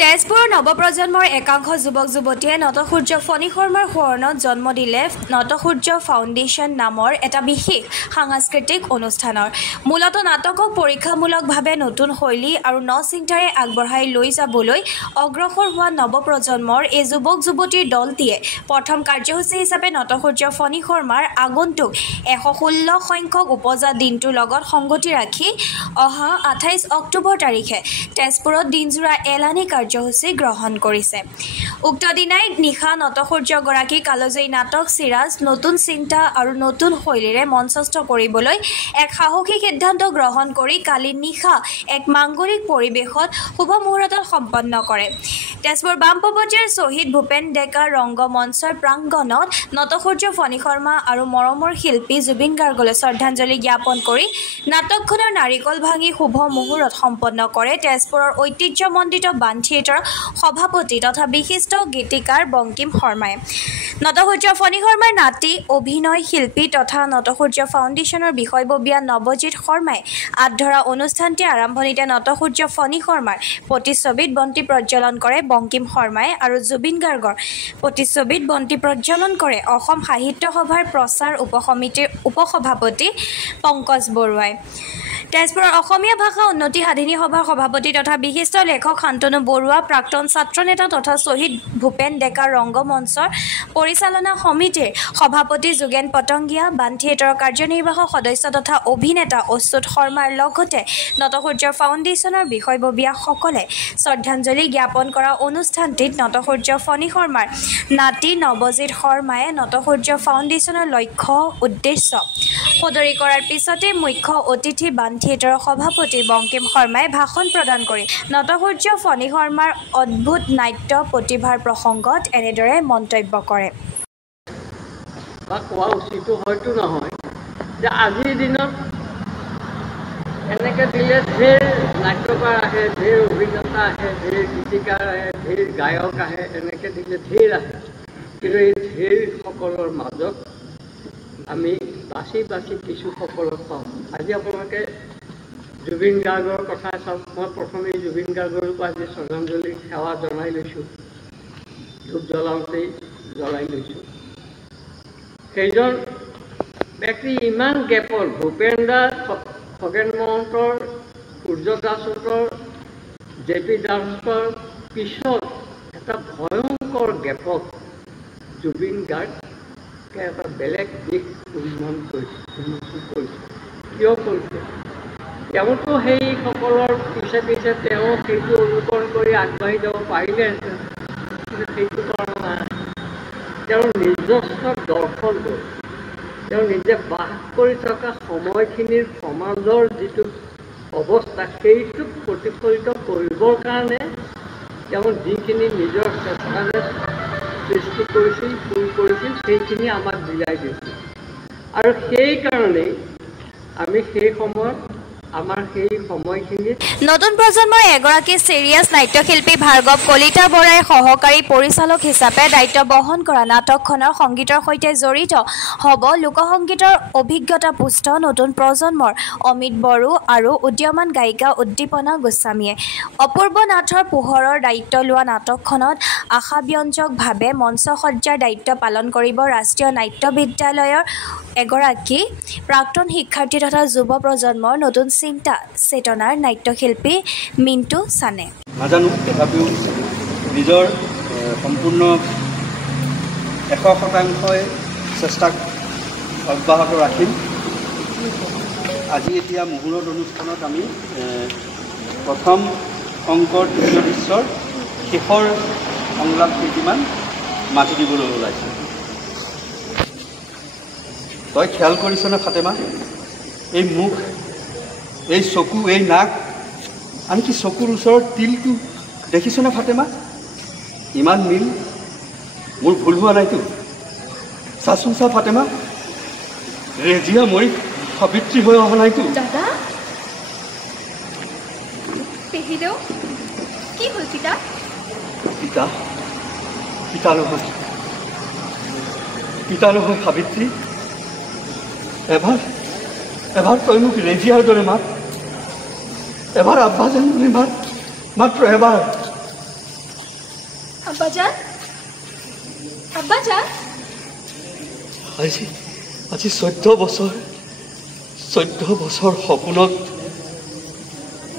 তেজপুৰৰ নৱপ্ৰজন্মৰ একাংশ যুৱক যুৱতীয়ে নটসূৰ্য ফণী শৰ্মাৰ সোঁৱৰণত জন্ম দিলে নটসূৰ্য ফাউণ্ডেশ্যন নামৰ এটা বিশেষ সাংস্কৃতিক অনুষ্ঠানৰ। মূলতঃ নাটকক পৰীক্ষামূলকভাৱে নতুন শৈলী আৰু ন-চিন্তাৰে আগবঢ়াই লৈ যাবলৈ অগ্ৰসৰ হোৱা নৱপ্ৰজন্মৰ এই যুৱক যুৱতীৰ দলটিয়ে প্ৰথম কাৰ্যসূচী হিচাপে নটসূৰ্য ফণী শৰ্মাৰ আগন্তুক ১১৬ সংখ্যক উপজা দিনটোৰ লগত সংগতি ৰাখি অহা ২৮ অক্টোবৰ তাৰিখে তেজপুৰত দিনজোৰা এলানি কাৰ্যসূচী গ্ৰহণ কৰিছে। উক্ত দিনাই নিশা নটসূৰ্যগৰাকী কালজয়ী নাটক চিৰাজ নতুন চিন্তা আৰু নতুন শৈলীৰে মঞ্চস্থ কৰিবলৈ এক সাহসী সিদ্ধান্ত গ্ৰহণ কৰি কালি নিশা এক মাংগলিক পৰিৱেশত শুভ মুহূৰ্তত সম্পন্ন কৰে। তেজপুৰ বামপপতীয়াৰ শ্বহীদ ভূপেন ডেকা ৰংগমঞ্চৰ প্ৰাংগণত নটসূৰ্য ফণী শৰ্মা আৰু মৰমৰ শিল্পী জুবিন গাৰ্গলৈ শ্ৰদ্ধাঞ্জলি জ্ঞাপন কৰি নাটকখনৰ নাৰিকল ভাঙি শুভ মুহূৰ্ত সম্পন্ন কৰে তেজপুৰৰ ঐতিহ্যমণ্ডিত বাণ থিয়েটাৰৰ সভাপতি তথা বিশিষ্ট গীতিকাৰ বঙ্কিম শৰ্মাই। নটসূৰ্য ফণী শৰ্মাৰ নাতি অভিনয় শিল্পী তথা নটসূৰ্য ফাউণ্ডেশ্যনৰ বিষয়ববীয়া নৱজিৎ শৰ্মাই আঁতধৰা অনুষ্ঠানটি আৰম্ভণিতে নটসূৰ্য ফণী শৰ্মাৰ প্ৰতিচ্ছবিত বন্তি প্ৰজ্বলন কৰে বঙ্কিম শৰ্মাই আৰু জুবিন গাৰ্গৰ প্ৰতিচ্ছবিত বন্তি প্ৰজ্বলন কৰে অসম সাহিত্য সভাৰ প্ৰচাৰ উপসমিতিৰ উপসভাপতি পংকজ বৰুৱাই। তেজপুৰৰ অসমীয়া ভাষা উন্নতি সাধিনী সভাৰ সভাপতি তথা বিশিষ্ট লেখক শান্তনু বৰুৱা, প্ৰাক্তন ছাত্ৰনেতা তথা শ্বহীদ ভূপেন ডেকা ৰংগমঞ্চৰ পৰিচালনা সমিতিৰ সভাপতি যোগেন পটংগীয়া, বাণ থিয়েটাৰৰ কাৰ্যনিৰ্বাহক সদস্য তথা অভিনেতা অচ্যুত শৰ্মাৰ লগতে নটসূৰ্য ফাউণ্ডেশ্যনৰ বিষয়ববীয়াসকলে শ্ৰদ্ধাঞ্জলি জ্ঞাপন কৰা অনুষ্ঠানটিত নটসূৰ্য ফণী শৰ্মাৰ নাতি নৱজিৎ শৰ্মাই নটসূৰ্য ফাউণ্ডেশ্যনৰ লক্ষ্য উদ্দেশ্য সদৰি কৰাৰ পিছতে মুখ্য অতিথি বাণ থিয়েটাৰৰ সভাপতি বঙ্কিম শৰ্মাই ভাষণ প্ৰদান কৰি নটসূৰ্য ফণী শৰ্মাৰ অদ্ভুত নাট্য প্ৰতিভাৰ প্ৰসংগত এনেদৰে মন্তব্য কৰে। কোৱা উচিত হয়তো নহয় যে আজিৰ দিনত এনেকৈ দিলে ঢেৰ নাট্যকাৰ আহে, ঢেৰ অভিনেতা আহে, ঢেৰ গীতিকাৰ আহে, ঢেৰ গায়ক আহে, এনেকৈ দিলে ঢেৰ আহে। কিন্তু এই ঢেৰসকলৰ মাজত আমি বাছি বাছি কিছুসকলক পাওঁ। আজি আপোনালোকে জুবিন গাৰ্গৰ কথা চাওক। মই প্ৰথমে জুবিন গাৰ্গৰকো আজি শ্ৰদ্ধাঞ্জলি সেৱা জনাই লৈছোঁ, ধূপ জ্বলাওঁতেই জ্বলাই লৈছোঁ। সেইজন ব্যক্তি ইমান গেপত ভূপেন দাস, খগেন মহন্তৰ, সূৰ্য দাসহঁতৰ, জে পি দাসৰ পিছত এটা ভয়ংকৰ গেপত জুবিন গাৰ্গে এটা বেলেগ দিশ উন্মোচন কৰিছে। কিয় কৰিছে? তেওঁতো সেইসকলৰ পিছে পিছে তেওঁ সেইটো অনুকৰণ কৰি আগবাঢ়ি যাব পাৰিলেহেঁতেন, কিন্তু সেইটো কৰা নাই। তেওঁৰ নিজস্ব দৰ্শনটো, তেওঁ নিজে বাস কৰি থকা সময়খিনিৰ সমাজৰ যিটো অৱস্থা সেইটোক প্ৰতিফলিত কৰিবৰ কাৰণে তেওঁ যিখিনি নিজৰ চেষ্টাৰে সৃষ্টি কৰিছিল, পূৰ কৰিছিল, সেইখিনি আমাক বুজাই দিছিল। আৰু সেইকাৰণেই আমি সেই সময়ত আমাৰ সেই সময়খিনিত নতুন প্ৰজন্মৰ এগৰাকী চিৰিয়াছ নাট্যশিল্পী ভাৰ্গৱ কলিতা বৰাই সহকাৰী পৰিচালক হিচাপে দায়িত্ব বহন কৰা নাটকখনৰ সংগীতৰ সৈতে জড়িত হ'ব লোকসংগীতৰ অভিজ্ঞতাপুষ্ট নতুন প্ৰজন্মৰ অমিত বড়ো আৰু উদীয়মান গায়িকা উদ্দীপনা গোস্বামীয়ে। অপূৰ্ব নাথৰ পোহৰৰ দায়িত্ব লোৱা নাটকখনত আশাব্যঞ্জকভাৱে মঞ্চসজ্জাৰ দায়িত্ব পালন কৰিব ৰাষ্ট্ৰীয় নাট্য বিদ্যালয়ৰ এগৰাকী প্ৰাক্তন শিক্ষাৰ্থী তথা যুৱ প্ৰজন্মৰ নতুন চিন্তা চেতনাৰ নাট্যশিল্পী মিণ্টু চানে। নাজানো, তথাপিও নিজৰ সম্পূৰ্ণ ১০০% চেষ্টাক অব্যাহত ৰাখিম। আজি এতিয়া মুহূৰ্ত অনুষ্ঠানত আমি প্ৰথম অংকৰ দ্বিতীয় দৃশ্যৰ শেষৰ সংলাপ কেইটিমান মাতি দিবলৈ ওলাইছোঁ। তই খেয়াল কৰিছনে ফাতেমা? এই মুখ, এই চকু, এই নাক, আনকি চকুৰ ওচৰৰ তিলটো দেখিছনে ফাতেমা? ইমান মিল। মোৰ ভুল হোৱা নাইতো? চাচোন চা ফাতেমা, ৰেজিয়া মৰি সাবিত্ৰী হৈ অহা নাইতো? দাদা, পেহিদেউ, কি হ'ল পিতা? পিতা পিতা নহয়, পিতা নহয় সাবিত্ৰী। এবাৰ তই মোক ৰেজিয়াৰ দৰে মাত, এবাৰ আব্বা যেন বুলি মাত, মাত্ৰ এবাৰ। আব্বাজান আব্বাজান আজি 14 বছৰ সপোনত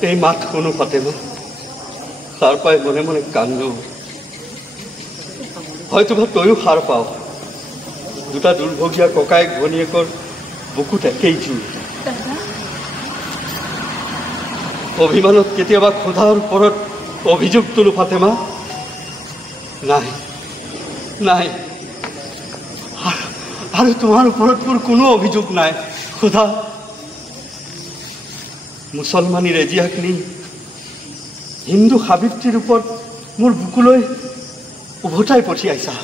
এই মাত শুনো ফাতেমা। সাৰ পাই মনে মনে কান্দো। হয়তো বা তয়ো সাৰ পাও। দুটা দুৰ্ভগীয়া ককায়েক ভনীয়েকৰ বুকুত একেই জুই। অভিমানত কেতিয়াবা খোদাৰ ওপৰত অভিযোগ তোলো ফাতেমা। নাই আৰু তোমাৰ ওপৰত মোৰ কোনো অভিযোগ নাই খোদা। মুছলমানী ৰেজিয়াক নি হিন্দু সাবিত্ৰীৰ ওপৰত মোৰ বুকুলৈ উভতাই পঠিয়াইছা।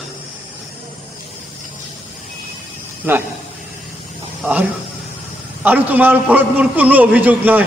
নাই আৰু তোমাৰ ওপৰত মোৰ কোনো অভিযোগ নাই।